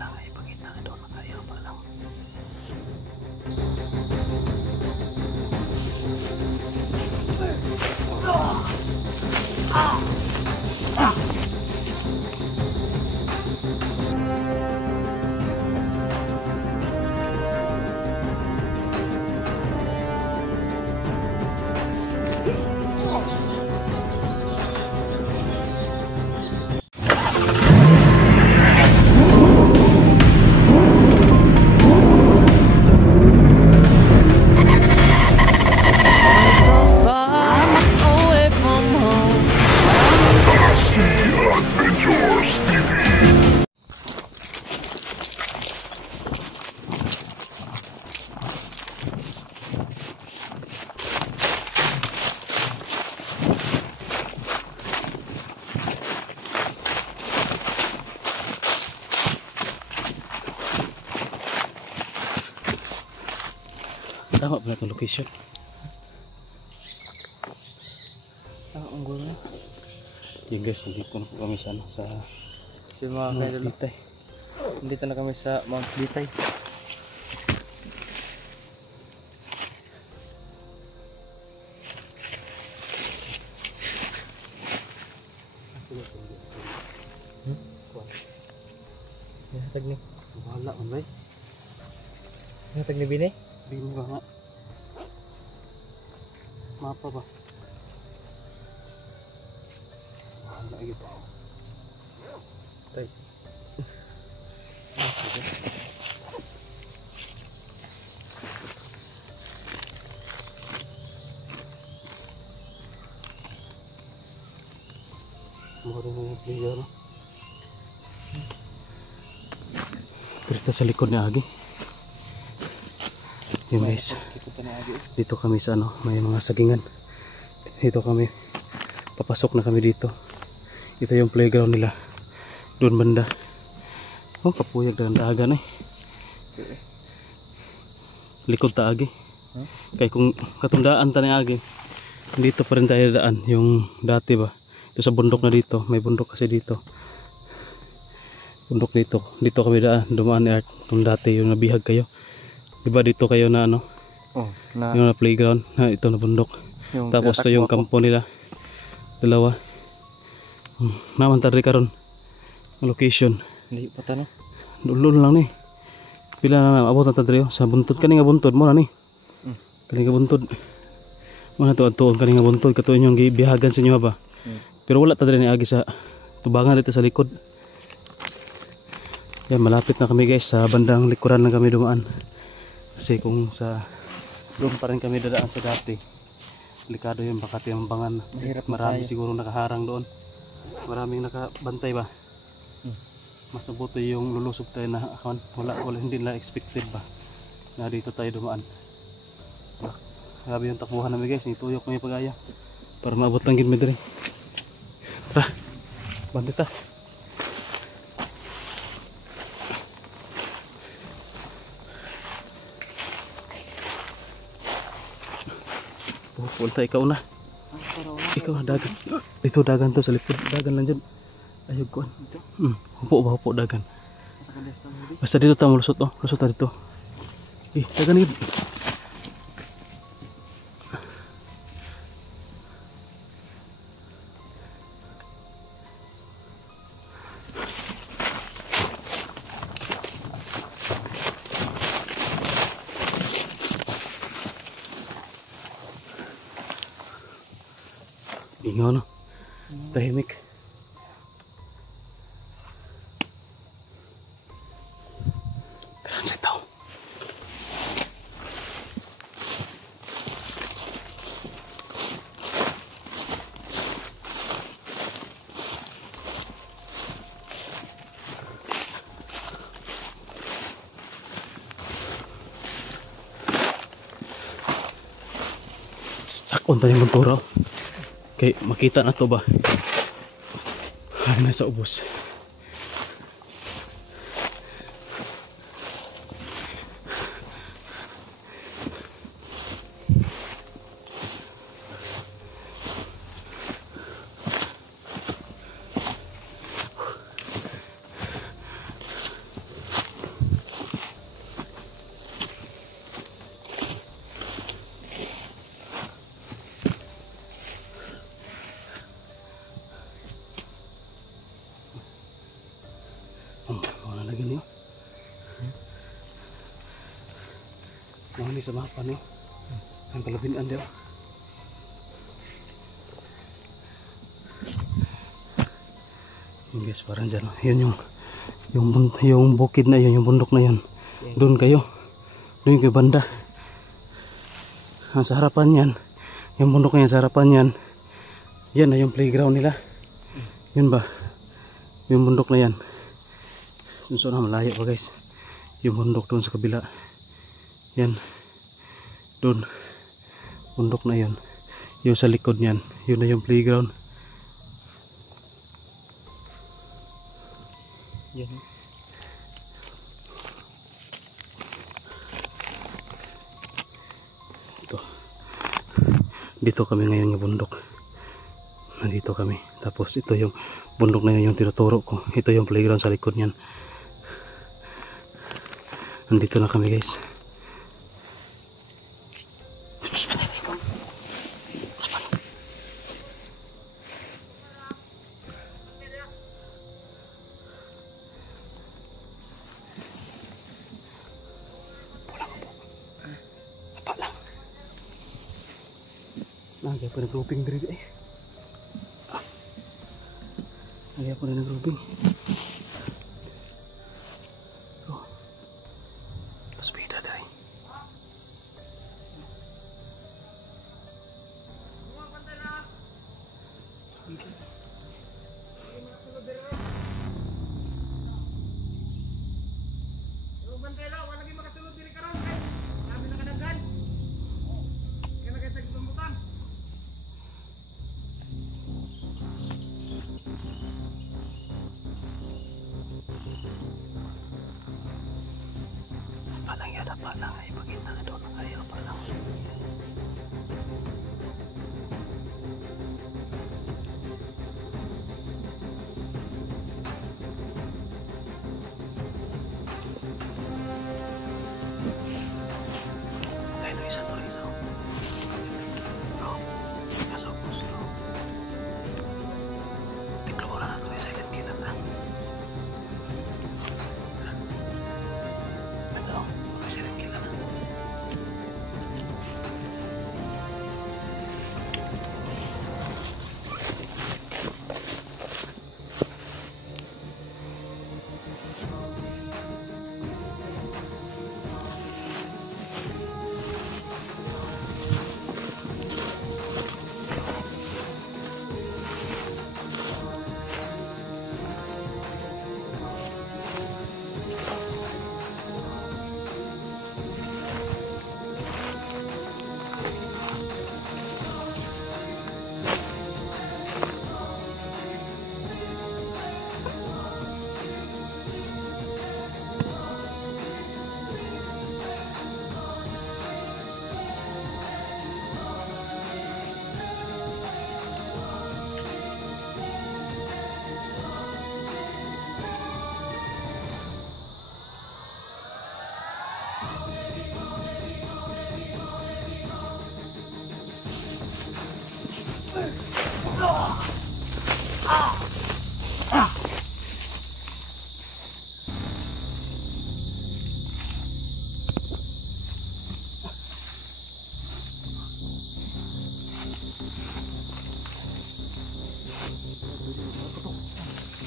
lang ay ipakita ka doon, ayaw pa lang. Tama ba itong location? Ang gulo na. Yung guys, nandito na po kami sa Yung mga Mount kaidol. Bitay. Nandito na kami sa Mount Bitay. Hatag ni. Wala man bay. Hatag ni Bini. Bini ba nga? Mapa ba? Wala gitu. Tay. Mura na yung player, no? Perita sa likod ni Agi. Yung guys, dito kami sa may mga sagingan. Dito kami, papasok na kami dito. Ito yung playground nila. Doon banda. Oh, kapuyag ng dagan eh. Likod ta Agi. Kaya kung katundaan ta ni Agi, dito pa rin tayo daan. Yung dati ba? Ito sa bundok na dito. May bundok kasi dito. Bundok dito. Dito kami dumaan ni Art. Nung dati yung nabihag kayo. Diba dito kayo na yung na playground. Ito na bundok. Tapos ito yung kampo nila. Dalawa. Naman tari karon location. Hindi pa tanong. Dulol lang ni. Pila na abot na tadri sa buntod kani nga buntod mo na ni. Kani nga buntod. Mo na to kani nga buntod katuon yung bihagan sa inyo ba. Pero wala tadri ni Agi sa tubangan dito sa likod. Yan, malapit na kami guys, sa bandang likuran lang kami dumaan. Kasi kung sa doon pa rin kami dadaan sa dati, delikado yun, baka tiyambangan. Marami siguro nakaharang doon. Maraming nakabantay ba. Mas mabuti yung lulusob tayo na wala hindi na expected ba na dito tayo dumaan. Grabe yung takbuhan namin guys, ituyok kami pag-aya para maabot lang gin medre. Tara, bantay ta. Punta ikaw na. Ikaw na dagan. Dito dagan to sa likod. Dagan lang dyan. Ayog ko. Hupo dagan. Basta dito tayo lusot oh. Lusot tayo dito. Dagan yun. Ingaw no. Tahimik. Tara dito. Sakon tayo yung montoro. Okay, makita na to ba? Nasa ubos. Hindi sa mapa no. Ang kalabinaan dia. Yung guys, parang dyan. Yun yung bukid na yun, yung bundok na yun. Doon kayo. Doon kayo banda. Ang sa harapan yan, yung bundok na yan, sa harapan yan, yan na yung playground nila. Yun ba? Yung bundok na yan. So na malayo pa guys. Yung bundok doon sa kabila. Yan. Doon. Bundok na yun. Yung sa likod niyan, yun na yung playground. Yan. Dito kami ngayon yung bundok. Nandito kami. Tapos ito yung bundok na yun yung tinuturo ko. Ito yung playground sa likod niyan. Nandito na kami guys. Lagi apa nag-grouping diri eh. Lagi apa nag-grouping. Oh. Pas beda dari. Palang ya, dapat lang ay pagkita na doon ay apa lang. Ito isa to isa. Oh, pasok po. Tiklo na nato isa ilan kila ta.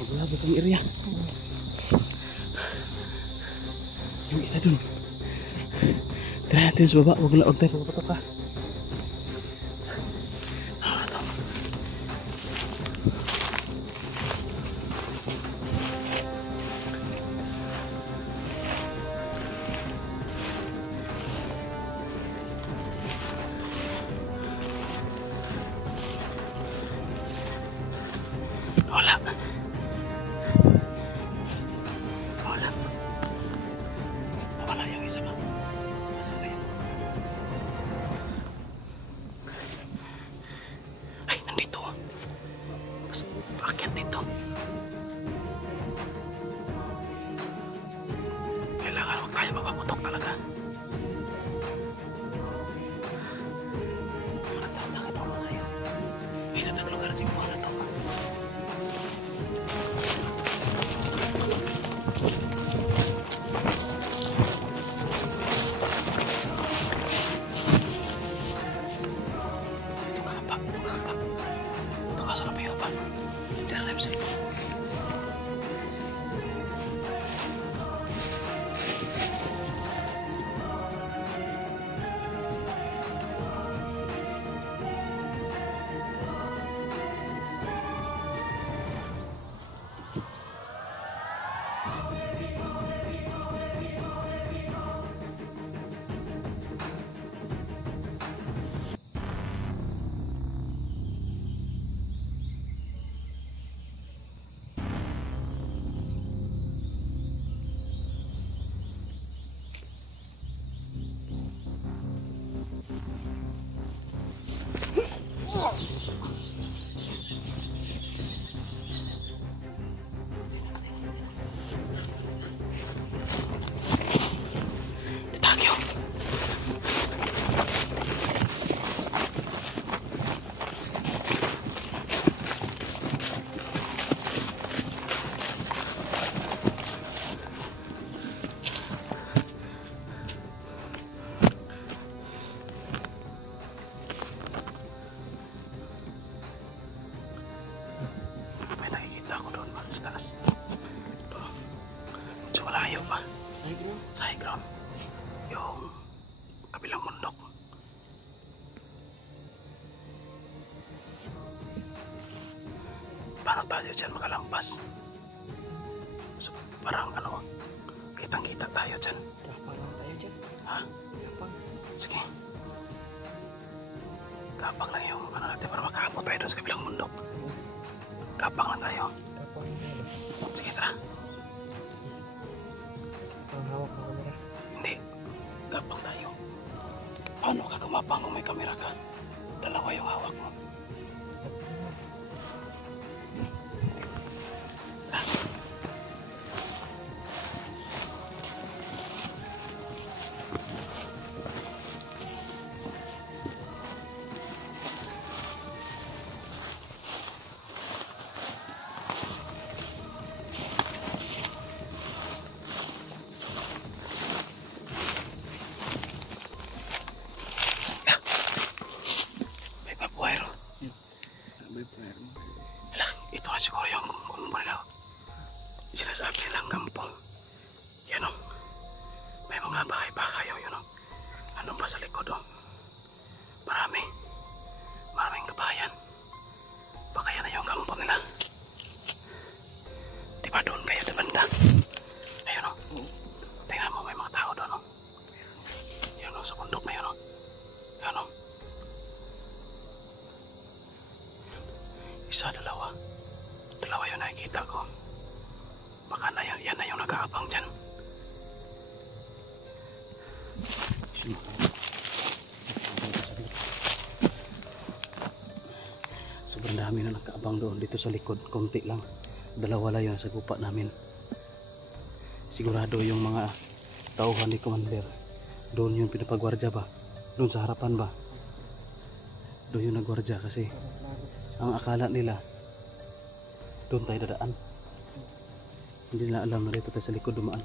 Maglabo kang area. Yung isa dun. Try natin sa baba. Huwag tayo pupatok ka. Wala. Wala. Wala yung isa pa. Masa kayo? Ay, nandito. Mas paakyat dito. Kailangan huwag tayo mapaputok talaga. Atas na ka doon tayo. May tatag lugar siguro na to. Sige. Tagyo. May nakikita ako doon ba sa taas. Doon. Medyo malayo pa. Sa high ground. Yung kabilang bundok. Paano tayo dyan makalampas? So, parang ano, kitang-kita tayo dyan. Tapang lang tayo dyan. Ha? Tapang. Sige. Kapang lang yung ano natin para makaabot tayo doon sa kabilang bundok. Kapang lang tayo. Tapang lang. Sige, tara. Ang hawak ng kamera. Hindi. Kapang tayo. Paano ka kumapang kung may kamera ka? Dalawa yung hawak mo. May papuero. May puwero. Hala, ito na siguro yung kung nila. Sinasabi nilang kampo. Yan o. May mga bahay-bahay o yun o. Ano pa sa likod o. Marami. Maraming kabayan. Baka yan na yung kampo nila. Diba doon kaya di banda? Ayun o. Tingnan mo may mga tao doon o. Yan o sa bundok na yun o. Yan o. Isa, dalawa. Dalawa yung nakikita ko. Baka na yan na yung nag-aabang dyan. Sobrang dami na nakaabang doon dito sa likod. Konti lang. Dalawa lang yun sa gupa namin. Sigurado yung mga tauhan ni Commander. Doon yung pinapagwardya ba? Doon sa harapan ba? Doon yung nagwardya kasi ang akala nila doon tayo dadaan. Hindi na alam na dito tayo sa likod dumaan.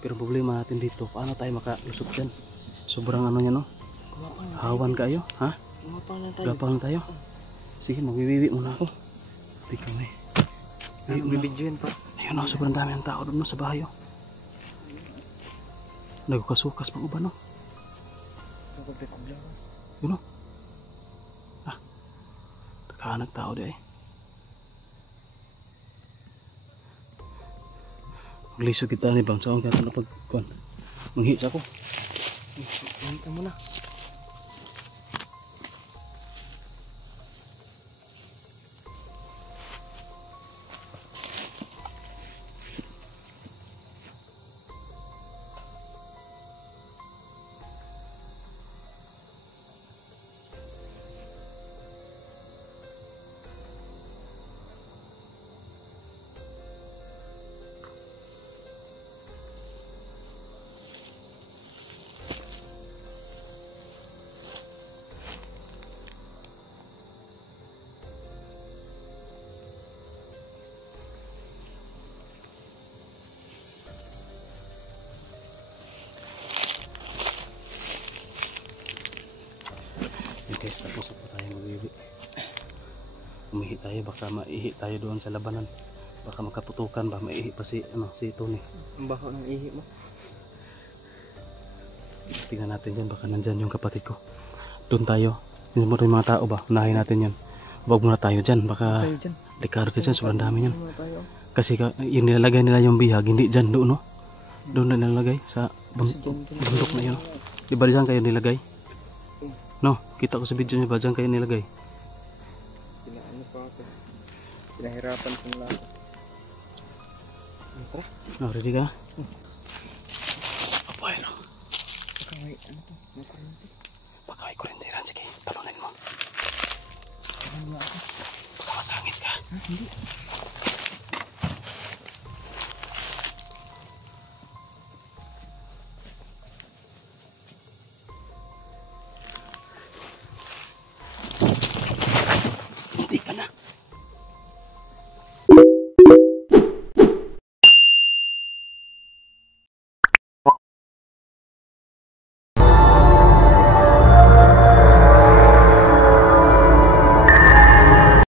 Pero problema natin dito, paano tayo makalusot dyan? Sobrang ano yan, no? Hawan kayo, ha? Kumapang lang tayo. Gapang tayo. Sige, magbibibi muna ako. Hindi kami. Bibidyoin pa. Ayun, no, sobrang dami ng tao doon, no, sa bahay, oh. Nagkasukas pang uban, no? Yun, no? Nagkahanag tao di ay. Maglisod kita ni bang saan kaya ito napagkuhan. Manghits ako. Hindi ka muna. Guys, tapos na po tayo magbibi. umihi tayo, baka maihi tayo doon sa labanan. Baka makaputukan ba, maihi pa si Tony. Ang baho ng ihi mo. Tingnan natin yan, baka nandyan yung kapatid ko. Doon tayo, yun mo yung mga tao ba, unahin natin yan. Huwag muna tayo dyan, baka Tayo dyan. likado tayo dyan, sobrang dami yan. Muna tayo. Kasi yung nilalagay nila yung bihag, hindi dyan doon, no? Doon na nilalagay, sa Kasi dyan, bundok na yun. Di ba dyan kayo nilagay? No, kita ko sa video niya ba, dyan kayo nilagay? Pinaano pa ako. Pinahirapan ko nila ako. Tara. Oh, ready ka? Apoy, no? Baka may ano to. May kurente. Baka may kurintiran, sige, tabangan mo. Ano nga ako? Baka masangit ka. Ha? Hindi.